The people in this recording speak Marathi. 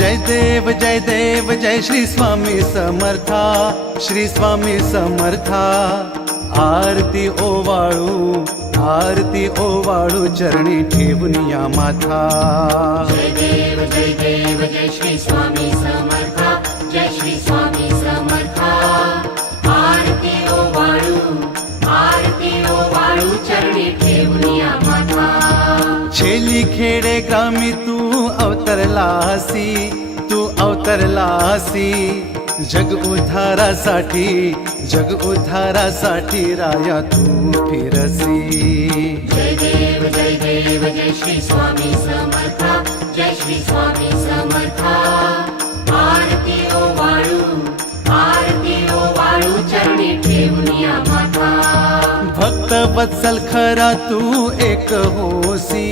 जय देव जय श्री स्वामी समर्था, श्री स्वामी समर्था। आरती ओवाळू चरणी ठेवून या माथा। जय देव जय श्री स्वामी समर्था, जय श्री स्वामी समर्था। आरती ओवाळू चरणी ठेवून या माथा। छेली खेडे ग्रामी तू अवतरलासी, जग उद्धारासाठी राया तू फिरसी। जय देव जय श्री स्वामी समर्था, जय श्री स्वामी समर्था। आरती ओवाळू चरणी ठेवून या माथा। भक्त वत्सल खरा तू एक होसी,